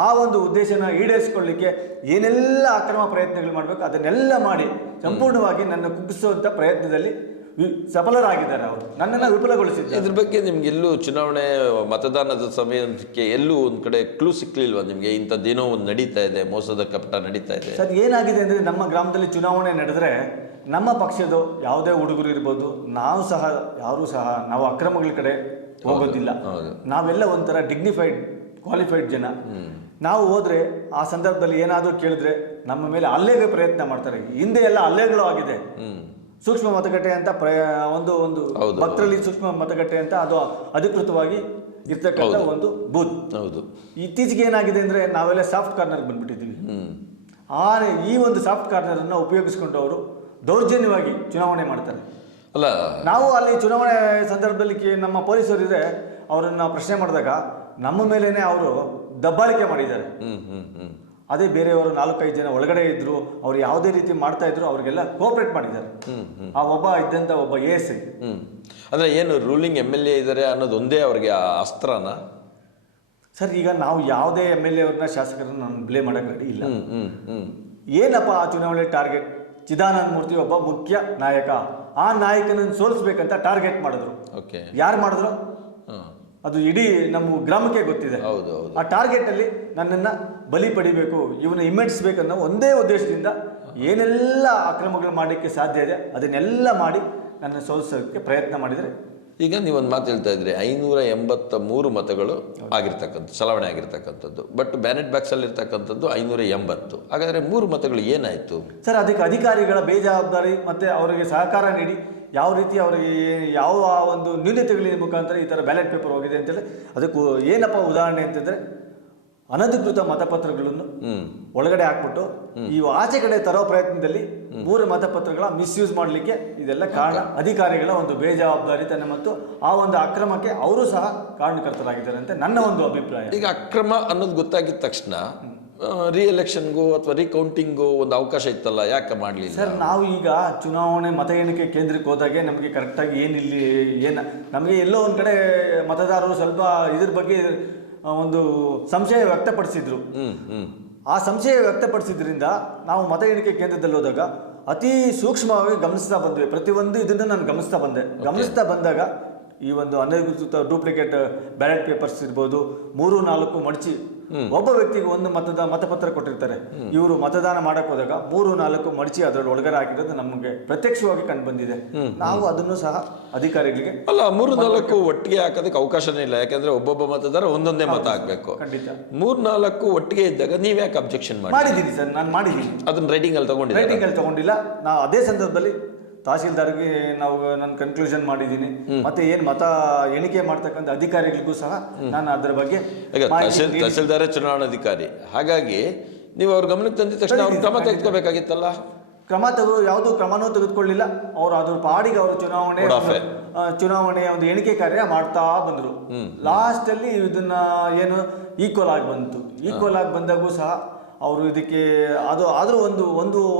ಆ ಒಂದು ಉದ್ದೇಶನ ಈಡೇರಿಸಿಕೊಳ್ಳಿಕ್ಕೆ ಏನೆಲ್ಲ ಅಕ್ರಮ ಪ್ರಯತ್ನಗಳು ಮಾಡಬೇಕು ಅದನ್ನೆಲ್ಲ ಮಾಡಿ ಸಂಪೂರ್ಣವಾಗಿ ನನ್ನ ಕುಗ್ಗಿಸುವಂಥ ಪ್ರಯತ್ನದಲ್ಲಿ ಸಫಲರಾಗಿದ್ದಾರೆ. ಅವರು ನನ್ನನ್ನು ವಿಫಲಗೊಳಿಸಿದ್ದಾರೆ. ಇದ್ರ ಬಗ್ಗೆ ನಿಮ್ಗೆಲ್ಲೂ ಚುನಾವಣೆ ಮತದಾನದ ಸಮಯಕ್ಕೆ ಎಲ್ಲೂ ಒಂದು ಕಡೆ ಕ್ಲೂ ಸಿಕ್ಲಿಲ್ವಾ ನಿಮಗೆ? ಇಂಥದ್ದೇನೋ ಒಂದು ನಡೀತಾ ಇದೆ, ಮೋಸದ ಕಪಟ ನಡೀತಾ ಇದೆ. ಸರ್, ಏನಾಗಿದೆ ಅಂದರೆ ನಮ್ಮ ಗ್ರಾಮದಲ್ಲಿ ಚುನಾವಣೆ ನಡೆದರೆ ನಮ್ಮ ಪಕ್ಷದ ಯಾವುದೇ ಹುಡುಗರು ಇರ್ಬೋದು, ಯಾರೂ ಸಹ ನಾವು ಅಕ್ರಮಗಳ ಕಡೆ ಹೋಗೋದಿಲ್ಲ. ನಾವೆಲ್ಲ ಒಂಥರ ಡಿಗ್ನಿಫೈಡ್, ಕ್ವಾಲಿಫೈಡ್ ಜನ. ನಾವು ಹೋದ್ರೆ ಆ ಸಂದರ್ಭದಲ್ಲಿ ಏನಾದರೂ ಕೇಳಿದ್ರೆ ನಮ್ಮ ಮೇಲೆ ಹಲ್ಲೆಗೆ ಪ್ರಯತ್ನ ಮಾಡ್ತಾರೆ. ಹಿಂದೆ ಎಲ್ಲ ಹಲ್ಲೆಗಳು ಆಗಿದೆ. ಸೂಕ್ಷ್ಮ ಮತಗಟ್ಟೆ ಅಂತ ಒಂದು ಭಕ್ತರಲ್ಲಿ ಸೂಕ್ಷ್ಮ ಮತಗಟ್ಟೆ ಅಂತ ಅದು ಅಧಿಕೃತವಾಗಿ ಇರ್ತಕ್ಕಂಥ ಒಂದು ಬೂತ್. ಇತ್ತೀಚೆಗೆ ಏನಾಗಿದೆ ಅಂದ್ರೆ ನಾವೆಲ್ಲ ಸಾಫ್ಟ್ ಕಾರ್ನರ್ ಬಂದ್ಬಿಟ್ಟಿದ್ದೀವಿ. ಈ ಒಂದು ಸಾಫ್ಟ್ ಕಾರ್ನರ್ ಅನ್ನ ಉಪಯೋಗಿಸ್ಕೊಂಡು ಅವರು ದೌರ್ಜನ್ಯವಾಗಿ ಚುನಾವಣೆ ಮಾಡ್ತಾರೆ. ಅಲ್ಲ, ನಾವು ಅಲ್ಲಿ ಚುನಾವಣೆ ಸಂದರ್ಭದಲ್ಲಿ ನಮ್ಮ ಪೊಲೀಸರು ಇದ್ರೆ ಅವರನ್ನು ಪ್ರಶ್ನೆ ಮಾಡಿದಾಗ ನಮ್ಮ ಮೇಲೇನೆ ಅವರು ದಬ್ಬಾಳಿಕೆ ಮಾಡಿದ್ದಾರೆ. ಅದೇ ಬೇರೆಯವರು 4-5 ಜನ ಒಳಗಡೆ ಇದ್ರು, ಅವ್ರು ಯಾವುದೇ ರೀತಿ ಮಾಡ್ತಾ ಇದ್ರು, ಅವ್ರಿಗೆಲ್ಲ ಕೋಆಪರೇಟ್ ಮಾಡಿದ್ದಾರೆ. ಆ ಒಬ್ಬ ಇದ್ದಂಥ ಒಬ್ಬ ASI. ಅಂದರೆ ಏನು ರೂಲಿಂಗ್ MLA ಇದ್ದಾರೆ ಅನ್ನೋದು ಒಂದೇ ಅವ್ರಿಗೆ ಅಸ್ತ್ರನ ಸರ್? ಈಗ ನಾವು ಯಾವುದೇ MLA ಅವ್ರನ್ನ ಶಾಸಕರನ್ನ ನಾನು ಬ್ಲೇಮ್ ಮಾಡೋಕ್ಕೆ ರೆಡಿ ಇಲ್ಲ. ಏನಪ್ಪ ಆ ಚುನಾವಣೆ ಟಾರ್ಗೆಟ್? ಚಿದಾನಂದ ಮೂರ್ತಿ ಒಬ್ಬ ಮುಖ್ಯ ನಾಯಕ, ಆ ನಾಯಕನನ್ನು ಸೋಲಿಸ್ಬೇಕಂತ ಟಾರ್ಗೆಟ್ ಮಾಡಿದ್ರು. ಯಾರು ಮಾಡಿದ್ರು ಅದು ಇಡೀ ನಮ್ಮ ಗ್ರಾಮಕ್ಕೆ ಗೊತ್ತಿದೆ. ಆ ಟಾರ್ಗೆಟ್ ಅಲ್ಲಿ ನನ್ನನ್ನು ಬಲಿ ಪಡಿಬೇಕು, ಇವನ್ನ ಹಿಮ್ಮೆಟ್ಟಿಸ್ಬೇಕನ್ನೋ ಒಂದೇ ಉದ್ದೇಶದಿಂದ ಏನೆಲ್ಲ ಅಕ್ರಮಗಳು ಮಾಡಲಿಕ್ಕೆ ಸಾಧ್ಯ ಇದೆ ಅದನ್ನೆಲ್ಲ ಮಾಡಿ ನನ್ನ ಸೋಲಿಸೋಕ್ಕೆ ಪ್ರಯತ್ನ ಮಾಡಿದರೆ. ಈಗ ನೀವೊಂದು ಮಾತು ಹೇಳ್ತಾ ಇದ್ರಿ, 583 ಮತಗಳು ಆಗಿರ್ತಕ್ಕಂಥ ಚಲಾವಣೆ ಆಗಿರ್ತಕ್ಕಂಥದ್ದು, ಬಟ್ ಬ್ಯಾಲೆಟ್ ಬಾಕ್ಸಲ್ಲಿ ಇರ್ತಕ್ಕಂಥದ್ದು 580. ಹಾಗಾದರೆ 3 ಮತಗಳು ಏನಾಯಿತು ಸರ್? ಅದಕ್ಕೆ ಅಧಿಕಾರಿಗಳ ಬೇಜವಾಬ್ದಾರಿ ಮತ್ತು ಅವರಿಗೆ ಸಹಕಾರ ನೀಡಿ ಯಾವ ರೀತಿ ಅವರಿಗೆ ಯಾವ ಒಂದು ನ್ಯೂನತೆಗಳಿನ ಮುಖಾಂತರ ಈ ಥರ ಬ್ಯಾಲೆಟ್ ಪೇಪರ್ ಹೋಗಿದೆ ಅಂತೇಳಿ ಅದಕ್ಕೂ ಏನಪ್ಪ ಉದಾಹರಣೆ ಅಂತಂದರೆ, ಅನಧಿಕೃತ ಮತಪತ್ರಗಳನ್ನು ಒಳಗಡೆ ಹಾಕ್ಬಿಟ್ಟು ಈ ಆಚೆ ಕಡೆ ತರೋ ಪ್ರಯತ್ನದಲ್ಲಿ 3 ಮತಪತ್ರಗಳ ಮಿಸ್ಯೂಸ್ ಮಾಡಲಿಕ್ಕೆ ಇದೆಲ್ಲ ಕಾರಣ. ಅಧಿಕಾರಿಗಳ ಒಂದು ಬೇಜವಾಬ್ದಾರಿತನ ಮತ್ತು ಆ ಒಂದು ಅಕ್ರಮಕ್ಕೆ ಅವರು ಸಹ ಕಾರಣಕರ್ತರಾಗಿದ್ದಾರೆ ಅಂತ ನನ್ನ ಒಂದು ಅಭಿಪ್ರಾಯ. ಈಗ ಅಕ್ರಮ ಅನ್ನೋದು ಗೊತ್ತಾಗಿದ ತಕ್ಷಣ ರಿಎಲೆಕ್ಷನ್ಗೂ ಅಥವಾ ರೀಕೌಂಟಿಂಗು ಒಂದು ಅವಕಾಶ ಇತ್ತಲ್ಲ, ಯಾಕೆ ಮಾಡಲಿಲ್ಲ ಸರ್? ನಾವು ಈಗ ಚುನಾವಣೆ ಮತ ಎಣಿಕೆ ಕೇಂದ್ರಕ್ಕೆ ಹೋದಾಗೆ ನಮಗೆ ಕರೆಕ್ಟಾಗಿ ನಮಗೆ ಎಲ್ಲೋ ಒಂದು ಕಡೆ ಮತದಾರರು ಸ್ವಲ್ಪ ಇದ್ರ ಬಗ್ಗೆ ಒಂದು ಸಂಶಯ ವ್ಯಕ್ತಪಡಿಸಿದ್ರು. ಆ ಸಂಶಯ ವ್ಯಕ್ತಪಡಿಸಿದ್ರಿಂದ ನಾವು ಮತ ಎಣಿಕೆ ಕೇಂದ್ರದಲ್ಲಿ ಹೋದಾಗ ಅತಿ ಸೂಕ್ಷ್ಮವಾಗಿ ಗಮನಿಸ್ತಾ ಬಂದ್ವಿ. ಪ್ರತಿಯೊಂದು ಇದನ್ನು ನಾನು ಗಮನಿಸ್ತಾ ಬಂದಾಗ ಈ ಒಂದು ಅನಧಿಕೃತ ಡೂಪ್ಲಿಕೇಟ್ ಬ್ಯಾಲೆಟ್ ಪೇಪರ್ಸ್ ಇರ್ಬೋದು, 3-4 ಮಡಚಿ ಒಬ್ಬ ವ್ಯಕ್ತಿಗೆ ಒಂದು ಮತಪತ್ರ ಕೊಟ್ಟಿರ್ತಾರೆ. ಇವರು ಮತದಾನ ಮಾಡಕ್ ಹೋದಾಗ 3-4 ಮಡಚಿ ಅದರಲ್ಲಿ ಒಳಗಡೆ ಹಾಕಿರೋದು ನಮಗೆ ಪ್ರತ್ಯಕ್ಷವಾಗಿ ಕಂಡು ಬಂದಿದೆ. ನಾವು ಅದನ್ನು ಸಹ ಅಧಿಕಾರಿಗಳಿಗೆ 3-4 ಒಟ್ಟಿಗೆ ಹಾಕೋದಕ್ಕೆ ಅವಕಾಶನೇ ಇಲ್ಲ, ಯಾಕಂದ್ರೆ ಒಬ್ಬೊಬ್ಬ ಮತದಾರ ಒಂದೊಂದೇ ಮತ ಹಾಕ್ಬೇಕು. ಖಂಡಿತ 3-4 ಒಟ್ಟಿಗೆ ಇದ್ದಾಗ ನೀವ್ ಯಾಕೆ ಅಬ್ಜೆಕ್ಷನ್ ಮಾಡಿದ್ದೀನಿ ಸರ್? ನಾನು ಮಾಡಿದ್ದೀನಿ. ಅದನ್ನ ರೈಟಿಂಗ್ ಅಲ್ಲಿ ತಗೊಂಡಿಲ್ಲ. ನಾವು ಅದೇ ಸಂದರ್ಭದಲ್ಲಿ ತಹಸೀಲ್ದಾರ್ಗೆ ನಾವು ನನ್ನ ಕನ್ಕ್ಲೂಷನ್ ಮಾಡಿದ್ದೀನಿ. ಮತ್ತೆ ಏನು ಮತ ಎಣಿಕೆ ಮಾಡ್ತಕ್ಕಂಥ ಅಧಿಕಾರಿಗಳಿಗೂ ಸಹ ನಾನು ಅದರ ಬಗ್ಗೆ ತಹಸೀಲ್ದಾರೇ ಚುನಾವಣಾಧಿಕಾರಿ, ಹಾಗಾಗಿ ನೀವು ಅವ್ರ ಗಮನಕ್ಕೆ ತಂದಿದ ತಕ್ಷಣ ಅವ್ರು ಕ್ರಮ ತೆಗೆದುಕೋಬೇಕಾಗಿತ್ತಲ್ಲ. ಯಾವುದೂ ಕ್ರಮನೂ ತೆಗೆದುಕೊಳ್ಳಿಲ್ಲ. ಅವರು ಅದ್ರ ಪಾಡಿಗೆ ಅವರು ಚುನಾವಣೆಯ ಒಂದು ಎಣಿಕೆ ಕಾರ್ಯ ಮಾಡ್ತಾ ಬಂದರು. ಲಾಸ್ಟ್ ಅಲ್ಲಿ ಇದನ್ನ ಏನು ಈಕ್ವಲ್ ಆಗಿ ಬಂದಾಗೂ ಸಹ ಅವರು ಇದಕ್ಕೆ ಅದು ಆದರೂ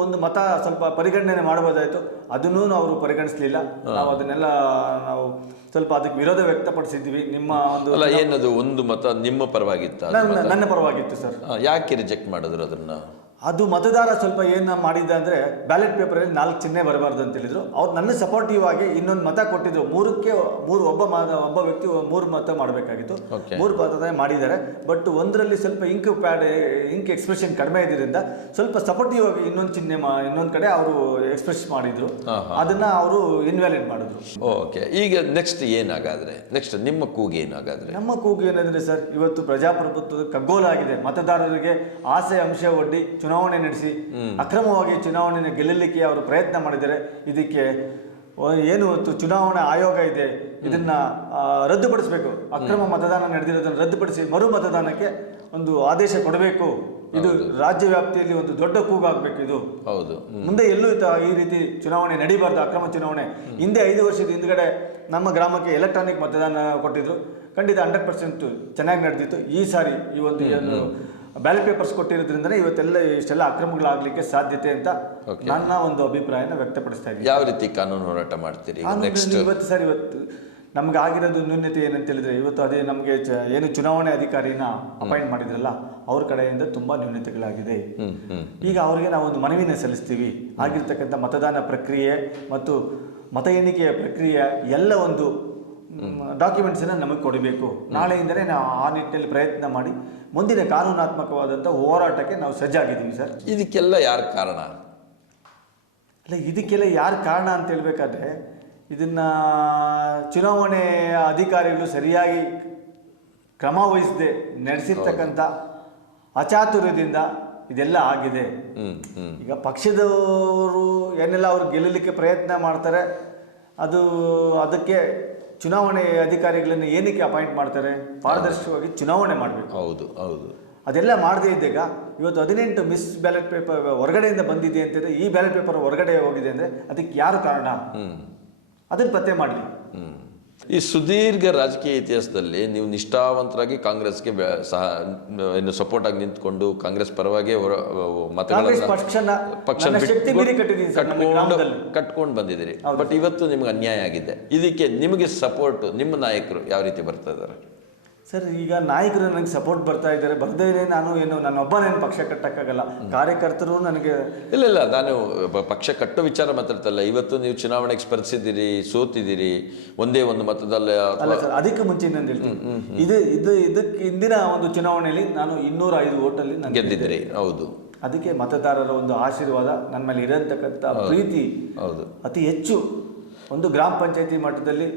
ಒಂದು ಮತ ಸ್ವಲ್ಪ ಪರಿಗಣನೆ ಮಾಡಬಹುದಾಯಿತು, ಅದನ್ನೂ ಅವರು ಪರಿಗಣಿಸಲಿಲ್ಲ. ನಾವು ಅದನ್ನೆಲ್ಲ ನಾವು ಸ್ವಲ್ಪ ಅದಕ್ಕೆ ವಿರೋಧ ವ್ಯಕ್ತಪಡಿಸಿದ್ವಿ. ನಿಮ್ಮ ಏನದು ಒಂದು ಮತ ನಿಮ್ಮ ಪರವಾಗಿತ್ತ? ನನ್ನ ಪರವಾಗಿತ್ತು ಸರ್. ಯಾಕೆ ರಿಜೆಕ್ಟ್ ಮಾಡಿದ್ರು ಅದನ್ನ? ಅದು ಮತದಾರ ಸ್ವಲ್ಪ ಏನು ಮಾಡಿದ್ದ ಅಂದರೆ ಬ್ಯಾಲೆಟ್ ಪೇಪರಲ್ಲಿ 4 ಚಿಹ್ನೆ ಬರಬಾರ್ದು ಅಂತ ಹೇಳಿದ್ರು. ಅವ್ರು ನನ್ನ ಸಪೋರ್ಟಿವ್ ಆಗಿ ಇನ್ನೊಂದು ಮತ ಕೊಟ್ಟಿದ್ರು. 3ಕ್ಕೆ 3 ಒಬ್ಬ ವ್ಯಕ್ತಿ 3 ಮತ ಮಾಡಬೇಕಾಗಿತ್ತು. 3 ಮತ ಮಾಡಿದ್ದಾರೆ. ಬಟ್ ಒಂದರಲ್ಲಿ ಸ್ವಲ್ಪ ಇಂಕ್ ಎಕ್ಸ್ಪ್ರೆಷನ್ ಕಡಿಮೆ ಇದ್ರಿಂದ ಸ್ವಲ್ಪ ಸಪೋರ್ಟಿವ್ ಆಗಿ ಇನ್ನೊಂದು ಕಡೆ ಅವರು ಎಕ್ಸ್ಪ್ರೆಸ್ ಮಾಡಿದ್ರು. ಅದನ್ನ ಅವರು ಇನ್ವ್ಯಾಲಿಡ್ ಮಾಡಿದ್ರು. ಓಕೆ, ಈಗ ನೆಕ್ಸ್ಟ್ ಏನಾಗಾದ್ರೆ ನಿಮ್ಮ ಕೂಗು ಏನಾಗಾದ್ರೆ? ನಮ್ಮ ಕೂಗು ಏನಂದ್ರೆ ಸರ್, ಇವತ್ತು ಪ್ರಜಾಪ್ರಭುತ್ವದ ಕಗ್ಗೋಲಾಗಿದೆ. ಮತದಾರರಿಗೆ ಆಸೆ ಅಂಶ ಒಡ್ಡಿ ಚುನಾವಣೆ ನಡೆಸಿ ಅಕ್ರಮವಾಗಿ ಚುನಾವಣೆಯನ್ನು ಗೆಲ್ಲಲಿಕ್ಕೆ ಅವರು ಪ್ರಯತ್ನ ಮಾಡಿದ್ದಾರೆ. ಇದಕ್ಕೆ ಏನು ಚುನಾವಣಾ ಆಯೋಗ ಇದೆ, ಇದನ್ನ ರದ್ದುಪಡಿಸಬೇಕು. ಅಕ್ರಮ ಮತದಾನ ನಡೆದಿರೋದನ್ನು ರದ್ದುಪಡಿಸಿ ಮರು ಮತದಾನಕ್ಕೆ ಒಂದು ಆದೇಶ ಕೊಡಬೇಕು. ಇದು ರಾಜ್ಯ ವ್ಯಾಪ್ತಿಯಲ್ಲಿ ಒಂದು ದೊಡ್ಡ ಕೂಗಾಗಬೇಕು. ಇದು ಹೌದು. ಮುಂದೆ ಎಲ್ಲೂ ಈ ರೀತಿ ಚುನಾವಣೆ ನಡೀಬಾರ್ದು. ಅಕ್ರಮ ಚುನಾವಣೆ ಹಿಂದೆ 5 ವರ್ಷದ ಹಿಂದ್ಗಡೆ ನಮ್ಮ ಗ್ರಾಮಕ್ಕೆ ಎಲೆಕ್ಟ್ರಾನಿಕ್ ಮತದಾನ ಕೊಟ್ಟಿದ್ರು. ಖಂಡಿತ 100% ಚೆನ್ನಾಗಿ ನಡೆದಿತ್ತು. ಈ ಸಾರಿ ಈ ಒಂದು ಏನು ಬ್ಯಾಲೆಟ್ ಪೇಪರ್ಸ್ ಕೊಟ್ಟಿರೋದ್ರಿಂದನೇ ಇಷ್ಟೆಲ್ಲ ಅಕ್ರಮಗಳಾಗಲಿಕ್ಕೆ ಸಾಧ್ಯತೆ ಅಂತ ನನ್ನ ಒಂದು ಅಭಿಪ್ರಾಯನ ವ್ಯಕ್ತಪಡಿಸ್ತಾ ಇದ್ದೀನಿ. ಯಾವ ರೀತಿ ಕಾನೂನು ಹೋರಾಟ ಮಾಡ್ತೀರಿ? ಇವತ್ತು ನಮ್ಗೆ ಆಗಿರೋದು ನ್ಯೂನ್ಯತೆ ಏನಂತ ಹೇಳಿದ್ರೆ, ಇವತ್ತು ಅದೇ ನಮಗೆ ಏನು ಚುನಾವಣೆ ಅಧಿಕಾರಿನ ಅಪಾಯಿಂಟ್ ಮಾಡಿದ್ರಲ್ಲ, ಅವ್ರ ಕಡೆಯಿಂದ ತುಂಬಾ ನ್ಯೂನ್ಯತೆಗಳಾಗಿದೆ. ಈಗ ಅವರಿಗೆ ನಾವು ಒಂದು ಮನವಿನ ಸಲ್ಲಿಸ್ತೀವಿ. ಆಗಿರ್ತಕ್ಕಂಥ ಮತದಾನ ಪ್ರಕ್ರಿಯೆ ಮತ್ತು ಮತ ಎಣಿಕೆಯ ಪ್ರಕ್ರಿಯೆ ಎಲ್ಲ ಒಂದು ಡಾಕ್ಯುಮೆಂಟ್ಸನ್ನು ನಮಗೆ ಕೊಡಬೇಕು. ನಾಳೆಯಿಂದಲೇ ನಾವು ಆ ನಿಟ್ಟಿನಲ್ಲಿ ಪ್ರಯತ್ನ ಮಾಡಿ ಮುಂದಿನ ಕಾನೂನಾತ್ಮಕವಾದಂಥ ಹೋರಾಟಕ್ಕೆ ನಾವು ಸಜ್ಜಾಗಿದ್ದೀವಿ ಸರ್. ಇದಕ್ಕೆಲ್ಲ ಯಾರು ಕಾರಣ? ಇದಕ್ಕೆಲ್ಲ ಯಾರು ಕಾರಣ ಅಂತ ಹೇಳ್ಬೇಕಾದ್ರೆ, ಇದನ್ನು ಚುನಾವಣೆ ಅಧಿಕಾರಿಗಳು ಸರಿಯಾಗಿ ಕ್ರಮ ವಹಿಸದೆ ನಡೆಸಿರ್ತಕ್ಕಂಥ ಅಚಾತುರ್ಯದಿಂದ ಇದೆಲ್ಲ ಆಗಿದೆ. ಈಗ ಪಕ್ಷದವರು ಏನೆಲ್ಲ ಅವ್ರು ಗೆಲ್ಲಲಿಕ್ಕೆ ಪ್ರಯತ್ನ ಮಾಡ್ತಾರೆ, ಅದಕ್ಕೆ ಚುನಾವಣೆ ಅಧಿಕಾರಿಗಳನ್ನು ಏನಕ್ಕೆ ಅಪಾಯಿಂಟ್ ಮಾಡ್ತಾರೆ? ಪಾರದರ್ಶಕವಾಗಿ ಚುನಾವಣೆ ಮಾಡಬೇಕು. ಹೌದು. ಅದೆಲ್ಲ ಮಾಡದೇ ಇದ್ದಾಗ ಇವತ್ತು 18 ಮಿಸ್ ಬ್ಯಾಲೆಟ್ ಪೇಪರ್ ಹೊರಗಡೆಯಿಂದ ಬಂದಿದೆ ಅಂತಂದರೆ ಈ ಬ್ಯಾಲೆಟ್ ಪೇಪರ್ ಹೊರಗಡೆ ಹೋಗಿದೆ ಅಂದರೆ ಅದಕ್ಕೆ ಯಾರು ಕಾರಣ ಅದನ್ನು ಪತ್ತೆ ಮಾಡಲಿ. ಈ ಸುದೀರ್ಘ ರಾಜಕೀಯ ಇತಿಹಾಸದಲ್ಲಿ ನೀವು ನಿಷ್ಠಾವಂತರಾಗಿ ಕಾಂಗ್ರೆಸ್ಗೆ ಇನ್ನು ಸಪೋರ್ಟ್ ಆಗಿ ನಿಂತ್ಕೊಂಡು ಕಾಂಗ್ರೆಸ್ ಪರವಾಗಿ ಕಟ್ಕೊಂಡು ಬಂದಿದ್ದೀರಿ. ಬಟ್ ಇವತ್ತು ನಿಮ್ಗೆ ಅನ್ಯಾಯ ಆಗಿದೆ. ಇದಕ್ಕೆ ನಿಮಗೆ ಸಪೋರ್ಟ್ ನಿಮ್ಮ ನಾಯಕರು ಯಾವ ರೀತಿ ಬರ್ತಾ ಇದ್ದಾರೆ ಸರ್? ಈಗ ನಾಯಕರು ನನಗೆ ಸಪೋರ್ಟ್ ಬರ್ತಾ ಇದ್ದಾರೆ. ಬರ್ದೇ ನನ್ನೊಬ್ಬನೇನು ಪಕ್ಷ ಕಟ್ಟಕ್ಕಾಗಲ್ಲ. ಕಾರ್ಯಕರ್ತರು ನನಗೆ ಇಲ್ಲ ನಾನು ಪಕ್ಷ ಕಟ್ಟೋ ವಿಚಾರ ಮಾತಾಡ್ತಲ್ಲ. ಇವತ್ತು ನೀವು ಚುನಾವಣೆಗೆ ಸ್ಪರ್ಧಿಸಿದ್ದೀರಿ, ಸೋತಿದ್ದೀರಿ, ಒಂದೇ ಒಂದು ಮತದಲ್ಲಿ. ಅಲ್ಲ ಸರ್, ಅದಕ್ಕೆ ಮುಂಚೆ ನಾನು ಹೇಳ್ತೀನಿ, ಇದಕ್ಕೆ ಹಿಂದಿನ ಒಂದು ಚುನಾವಣೆಯಲ್ಲಿ ನಾನು 205 ಓಟಲ್ಲಿ ನಾನು ಗೆದ್ದಿದ್ದೀರಿ. ಹೌದು. ಅದಕ್ಕೆ ಮತದಾರರ ಒಂದು ಆಶೀರ್ವಾದ ನನ್ನ ಮೇಲೆ ಇರತಕ್ಕಂಥ ಪ್ರೀತಿ ಹೌದು ಅತಿ ಹೆಚ್ಚು. ಒಂದು ಗ್ರಾಮ ಪಂಚಾಯತಿ ಮಟ್ಟದಲ್ಲಿ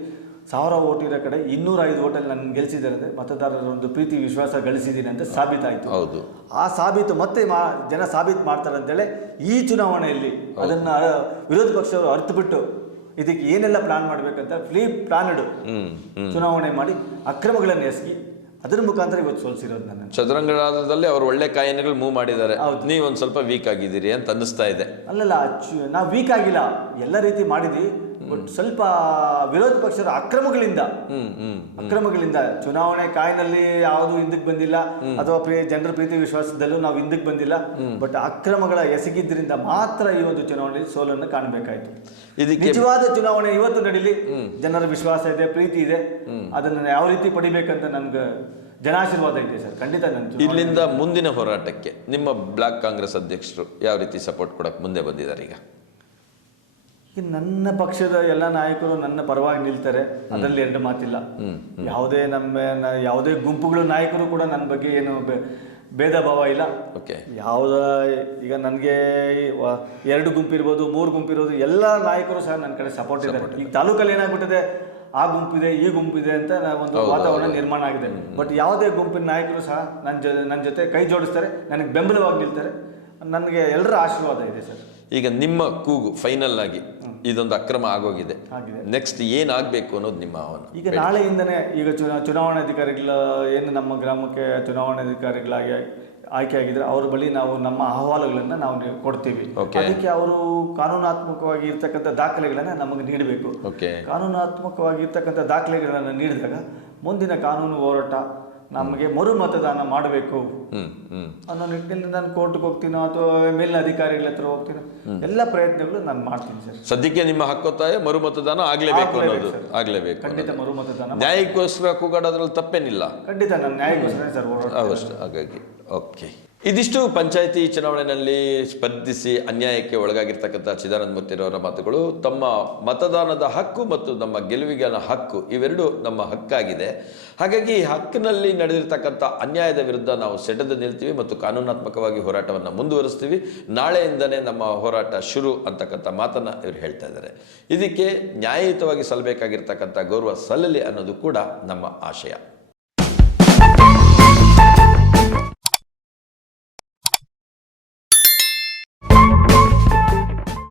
1000 ಓಟ್ ಇರೋ ಕಡೆ 205 ಓಟಲ್ಲಿ ನನ್ನ ಗೆಲ್ಸಿದ್ದಾರೆ ಅಂದರೆ ಮತದಾರರ ಒಂದು ಪ್ರೀತಿ ವಿಶ್ವಾಸ ಗಳಿಸಿದ್ದೀನಿ ಅಂತ ಸಾಬೀತಾಯಿತು. ಹೌದು. ಆ ಸಾಬೀತು ಮತ್ತೆ ಜನ ಸಾಬೀತು ಮಾಡ್ತಾರೆ ಅಂತೇಳಿ ಈ ಚುನಾವಣೆಯಲ್ಲಿ ಅದನ್ನು ವಿರೋಧ ಪಕ್ಷವರು ಅರ್ಥ ಬಿಟ್ಟು ಇದಕ್ಕೆ ಏನೆಲ್ಲ ಪ್ಲಾನ್ ಮಾಡಬೇಕಂತ ಪ್ಲಾನ್ಡ್ ಚುನಾವಣೆ ಮಾಡಿ ಅಕ್ರಮಗಳನ್ನು ಎಸಗಿ ಅದರ ಮುಖಾಂತರ ಇವತ್ತು ಸೋಲಿಸಿರೋದು. ನನ್ನ ಚದುರಂಗದಲ್ಲಿ ಅವರು ಒಳ್ಳೆ ಕಾಯಿನೆಗಳು ಮೂವ್ ಮಾಡಿದ್ದಾರೆ. ನೀವು ಒಂದು ಸ್ವಲ್ಪ ವೀಕ್ ಆಗಿದ್ದೀರಿ ಅಂತ ಅನ್ನಿಸ್ತಾ ಇದೆ. ಅಲ್ಲಲ್ಲ, ನಾವು ವೀಕ್ ಆಗಿಲ್ಲ, ಎಲ್ಲ ರೀತಿ ಮಾಡಿದ್ವಿ. ಬಟ್ ಸ್ವಲ್ಪ ವಿರೋಧ ಪಕ್ಷದ ಅಕ್ರಮಗಳಿಂದ ಚುನಾವಣೆ ಕಾಯಿನಲ್ಲಿ ಯಾವುದು ಹಿಂದಕ್ಕೆ ಬಂದಿಲ್ಲ, ಅಥವಾ ಜನರ ಪ್ರೀತಿ ವಿಶ್ವಾಸದಲ್ಲೂ ನಾವು ಹಿಂದಕ್ಕೆ ಬಂದಿಲ್ಲ. ಬಟ್ ಅಕ್ರಮಗಳ ಎಸಗಿದ್ರಿಂದ ಮಾತ್ರ ಈ ಒಂದು ಚುನಾವಣೆಯಲ್ಲಿ ಸೋಲನ್ನು ಕಾಣಬೇಕಾಯ್ತು. ಇದಕ್ಕೆ ನಿಜವಾದ ಚುನಾವಣೆ ಇವತ್ತು ನಡೀಲಿ. ಜನರ ವಿಶ್ವಾಸ ಇದೆ, ಪ್ರೀತಿ ಇದೆ. ಅದನ್ನು ಯಾವ ರೀತಿ ಪಡಿಬೇಕಂತ ನನ್ಗೆ ಜನಾಶೀರ್ವಾದ ಇದೆ ಸರ್. ಖಂಡಿತ ಇಲ್ಲಿಂದ ಮುಂದಿನ ಹೋರಾಟಕ್ಕೆ ನಿಮ್ಮ ಬ್ಲಾಕ್ ಕಾಂಗ್ರೆಸ್ ಅಧ್ಯಕ್ಷರು ಯಾವ ರೀತಿ ಸಪೋರ್ಟ್ ಕೊಡಕ್ಕೆ ಮುಂದೆ ಬಂದಿದ್ದಾರೆ? ಈಗ ನನ್ನ ಪಕ್ಷದ ಎಲ್ಲ ನಾಯಕರು ನನ್ನ ಪರವಾಗಿ ನಿಲ್ತಾರೆ, ಅದರಲ್ಲಿ ಎರಡು ಮಾತಿಲ್ಲ. ಯಾವುದೇ ಗುಂಪುಗಳ ನಾಯಕರು ಕೂಡ ನನ್ನ ಬಗ್ಗೆ ಏನು ಭೇದ ಭಾವ ಇಲ್ಲ. ಈಗ ನನಗೆ 2 ಗುಂಪು ಇರ್ಬೋದು, 3 ಗುಂಪು ಇರ್ಬೋದು, ಎಲ್ಲ ನಾಯಕರು ಸಹ ನನ್ನ ಕಡೆ ಸಪೋರ್ಟ್ ಇದ್ದಾರೆ. ಈಗ ತಾಲೂಕಲ್ಲಿ ಏನಾಗ್ಬಿಟ್ಟಿದೆ, ಆ ಗುಂಪಿದೆ ಈ ಗುಂಪಿದೆ ಅಂತ ಒಂದು ವಾತಾವರಣ ನಿರ್ಮಾಣ ಆಗಿದೆ. ಬಟ್ ಯಾವುದೇ ಗುಂಪಿನ ನಾಯಕರು ಸಹ ನನ್ನ ಜೊತೆ ಕೈ ಜೋಡಿಸ್ತಾರೆ, ನನಗೆ ಬೆಂಬಲವಾಗಿ ನಿಲ್ತಾರೆ. ನನಗೆ ಎಲ್ಲರ ಆಶೀರ್ವಾದ ಇದೆ ಸರ್. ಈಗ ನಿಮ್ಮ ಕೂಗು ಫೈನಲ್ ಆಗಿ ಇದೊಂದು ಅಕ್ರಮ ಆಗೋಗಿದೆ, ನೆಕ್ಸ್ಟ್ ಏನಾಗಬೇಕು ಅನ್ನೋದು ನಿಮ್ಮ ಆಹ್ವಾನ? ಈಗ ನಾಳೆಯಿಂದನೇ ಈಗ ಚುನಾವಣಾಧಿಕಾರಿಗಳ ಏನು ನಮ್ಮ ಗ್ರಾಮಕ್ಕೆ ಚುನಾವಣಾಧಿಕಾರಿಗಳಾಗಿ ಆಯ್ಕೆ ಆಗಿದ್ರೆ ಅವ್ರ ಬಳಿ ನಾವು ನಮ್ಮ ಅಹವಾಲುಗಳನ್ನು ನಾವು ಕೊಡ್ತೀವಿ. ಅದಕ್ಕೆ ಅವರು ಕಾನೂನಾತ್ಮಕವಾಗಿ ಇರ್ತಕ್ಕಂಥ ದಾಖಲೆಗಳನ್ನು ನಮಗೆ ನೀಡಬೇಕು. ಕಾನೂನಾತ್ಮಕವಾಗಿ ಇರ್ತಕ್ಕಂಥ ದಾಖಲೆಗಳನ್ನು ನೀಡಿದಾಗ ಮುಂದಿನ ಕಾನೂನು ಹೋರಾಟ ನಮಗೆ ಮರು ಮತದಾನ ಮಾಡಬೇಕು ಅನ್ನೋ ನಿಟ್ಟಿನಲ್ಲಿ ನಾನು ಕೋರ್ಟ್ಗೆ ಹೋಗ್ತೀನೋ ಅಥವಾ ಮೇಲಿನ ಅಧಿಕಾರಿಗಳ ಹತ್ರ ಹೋಗ್ತೀನೋ, ಎಲ್ಲ ಪ್ರಯತ್ನಗಳು ನಾನು ಮಾಡ್ತೀನಿ ಸರ್. ಸದ್ಯಕ್ಕೆ ನಿಮ್ಮ ಹಕ್ಕೊತ್ತಾಯ ಮರು ಮತದಾನ ಆಗಲೇಬೇಕು ಅನ್ನೋದು ಆಗಲೇಬೇಕು. ಖಂಡಿತ ಮರು ಮತದಾನ ನ್ಯಾಯಕ್ಕೋಸ್ಕರ ಕೂಗಾಡೋದ್ರಲ್ಲಿ ತಪ್ಪೇನಿಲ್ಲ. ಖಂಡಿತ ನಾನು ನ್ಯಾಯಕ್ಕೋಸ್ಕರ ಸರ್ ಅವಷ್ಟು. ಹಾಗಾಗಿ ಓಕೆ, ಇದಿಷ್ಟು ಪಂಚಾಯಿತಿ ಚುನಾವಣೆಯಲ್ಲಿ ಸ್ಪರ್ಧಿಸಿ ಅನ್ಯಾಯಕ್ಕೆ ಒಳಗಾಗಿರ್ತಕ್ಕಂಥ ಚಿದಾನಂದ ಮೂರ್ತಿರವರ ಮಾತುಗಳು. ತಮ್ಮ ಮತದಾನದ ಹಕ್ಕು ಮತ್ತು ನಮ್ಮ ಗೆಲುವಿನ ಹಕ್ಕು ಇವೆರಡು ನಮ್ಮ ಹಕ್ಕಾಗಿದೆ. ಹಾಗಾಗಿ ಈ ಹಕ್ಕಿನಲ್ಲಿ ನಡೆದಿರ್ತಕ್ಕಂಥ ಅನ್ಯಾಯದ ವಿರುದ್ಧ ನಾವು ಸೆಟೆದು ನಿಲ್ತೀವಿ ಮತ್ತು ಕಾನೂನಾತ್ಮಕವಾಗಿ ಹೋರಾಟವನ್ನು ಮುಂದುವರಿಸ್ತೀವಿ. ನಾಳೆಯಿಂದನೇ ನಮ್ಮ ಹೋರಾಟ ಶುರು ಅಂತಕ್ಕಂಥ ಮಾತನ್ನು ಇವರು ಹೇಳ್ತಾ ಇದ್ದಾರೆ. ಇದಕ್ಕೆ ನ್ಯಾಯಯುತವಾಗಿ ಸಲ್ಲಬೇಕಾಗಿರ್ತಕ್ಕಂಥ ಗೌರವ ಸಲ್ಲಲಿ ಅನ್ನೋದು ಕೂಡ ನಮ್ಮ ಆಶಯ.